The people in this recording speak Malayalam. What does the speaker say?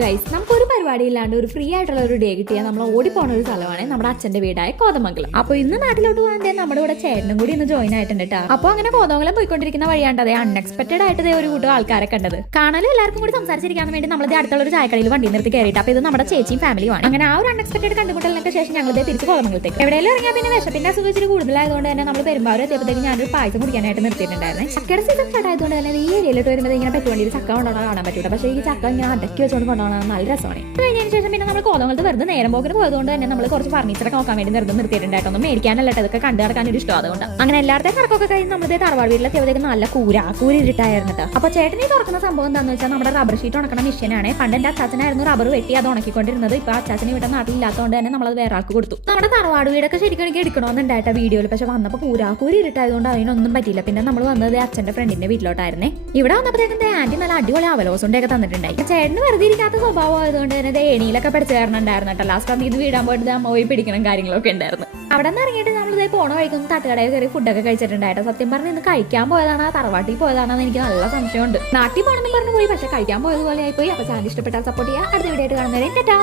ഗൈസ്, നമുക്കൊരു പരിപാടി ഇല്ലാണ്ട് ഒരു ഫ്രീ ആയിട്ടുള്ള ഒരു ഡേ കിട്ടിയാൽ നമ്മൾ ഓടിപ്പോണ ഒരു സ്ഥലമാണ് നമ്മുടെ അച്ഛന്റെ വീടായ കോതമംഗലം. അപ്പൊ ഇന്ന് നാട്ടിലോട്ട് പോകാൻ നമ്മുടെ ഇവിടെ ചേട്ടനും കൂടി ഇന്ന് ജോയിൻ ആയിട്ടുണ്ട് കേട്ടോ. അപ്പൊ അങ്ങനെ കോതമംഗലം പോയിക്കൊണ്ടിരിക്കുന്ന വഴിയാണ്ട് അതേ അൺഎക്സ്പെക്ടഡ് ആയിട്ട് ഒരു കൂട്ടം ആൾക്കാരെ കണ്ടത്. കാണാനും എല്ലാവർക്കും കൂടി സംസാരിച്ചിരിക്കാൻ വേണ്ടി നമ്മളത് അടുത്തുള്ള ഒരു ചായക്കടയിൽ വണ്ടി നിർത്തി കയറിയിട്ട് അപ്പൊ ഇത് നമ്മുടെ ചേച്ചിയും ഫാമിലിയുമാണ്. അങ്ങനെ ആ ഒരു അൺഎക്സ്പെക്ടഡ് കണ്ടുമുട്ടലിനൊക്കെ ശേഷം ഞങ്ങൾ തിരിച്ച് കോതമംഗലത്തേക്ക് എവിടെയെങ്കിലും ഇറങ്ങിയാൽ പിന്നെ വിശപ്പിന്റെ അസുഖം കൂടുതലായതുകൊണ്ട് തന്നെ നമ്മൾ പെരുമ്പാവൂർ എത്തിയപ്പോഴത്തേക്ക് ഞാനൊരു പായസം കുടിക്കാനായിട്ട് നിർത്തിയിട്ടുണ്ടായിരുന്നു. ചക്കയുടെ സീസൺ സ്റ്റാർട്ട് ആയതുകൊണ്ട് തന്നെ ഈ ഏരിയയിലോട്ട് വരുമ്പോൾ ഇങ്ങനെ പറ്റുവാണ്ടി ചക്ക കൊണ്ടോണം കാണാൻ പറ്റൂല. പക്ഷേ ഈ ചക്ക ഇങ്ങനെ അടക്കി വെച്ചുകൊണ്ട് കൊണ്ടുപോകണം നല്ല രസമാണ്. കഴിഞ്ഞതിന് ശേഷം പിന്നെ നമ്മൾ കോതമംഗലത്ത് വെറുതെ നേരം പോക്കിന് പോയതുകൊണ്ട് തന്നെ നമ്മൾ കുറച്ച് ഫർണിച്ചറൊക്കെ നോക്കാൻ വേണ്ടി നിർത്തിയിട്ടുണ്ടായിരുന്നു. ഒന്നും മേടിക്കാനല്ല ഇതൊക്കെ കണ്ടു നടക്കാൻ ഒരു ഇഷ്ടം. അതുകൊണ്ട് അങ്ങനെ എല്ലാവരുടെയും കറക്കൊക്കെ കഴിഞ്ഞ് നമ്മുടെ തറവാട് വീട്ടിലെത്തിയപ്പോഴത്തേക്ക് നല്ല കൂരി ഇരുട്ടായിരുന്നു. അപ്പൊ ചേട്ടനെ തുറക്കുന്ന സംഭവം എന്താണെന്ന് വെച്ചാൽ നമ്മുടെ റബ്ബർ ഷീറ്റ് ഉണക്കണ മെഷീനാണ്. പണ്ട് എന്റെ അച്ചാച്ചനായിരുന്നു റബ്ബർ വെട്ടി അത് ഉണക്കിക്കൊണ്ടിരുന്നത്. ഇപ്പൊ അച്ചാച്ചന് ഇവിടെ നാട്ടിലില്ലാത്തതുകൊണ്ട് തന്നെ നമ്മളത് വേറെ ആൾക്ക് കൊടുത്തു. നമ്മുടെ തറവാട് വീടൊക്കെ ശരിക്കും എനിക്ക് എടുക്കണമെന്നുണ്ടായിട്ട് വീഡിയോയിൽ. പക്ഷെ വന്നപ്പോൾ കൂരി ഇരുട്ടായതുകൊണ്ട് അതിനൊന്നും പറ്റിയില്ല. പിന്നെ നമ്മൾ വന്നത് അച്ഛന്റെ ഫ്രണ്ടിന്റെ വീട്ടിലോട്ടായിരുന്നേ. ഇവിടെ വന്നപ്പോഴത്തേക്കും ആന്റി നല്ല അടിപൊളി അവലോസുണ്ടൊക്കെ തന്നിട്ടുണ്ടായി. ചേട്ടന് വെറുതെ ഇരിക്കാത്ത സ്വഭാവം ആയതുകൊണ്ട് തന്നെ ഏണിയിലൊക്കെ പഠിച്ചു കയറണുണ്ടായിരുന്നു കേട്ടോ. ലാസ്റ്റ് അന്ന് ഇത് വീടാൻ പോയിട്ട് അമ്മ പോയി പിടിക്കണം കാര്യങ്ങളൊക്കെ ഉണ്ടായിരുന്നു. അവിടെ നിന്ന് ഇറങ്ങിയിട്ട് നമ്മളിതേ പോണ വഴിക്കൊന്ന് തട്ടുകടയിൽ കയറി ഫുഡൊക്കെ കഴിച്ചിട്ടുണ്ടായിട്ട് സത്യം പറഞ്ഞ് ഇന്ന് കഴിക്കാൻ പോയതാണ് തറവാട്ടിൽ പോയതാണെന്ന് എനിക്ക് നല്ല സംശയമുണ്ട്. നാട്ടിൽ പോകണമെന്ന് പറഞ്ഞു പോയി, പക്ഷെ കഴിക്കാൻ പോയതുപോലെ ആയിപ്പോയി. അപ്പൊ ചാനൽ ഇഷ്ടപ്പെട്ടാൽ സപ്പോർട്ട് ചെയ്യുക. അടുത്ത വീഡിയോ ആയിട്ട് കാണുന്നവരെ ടാറ്റാ.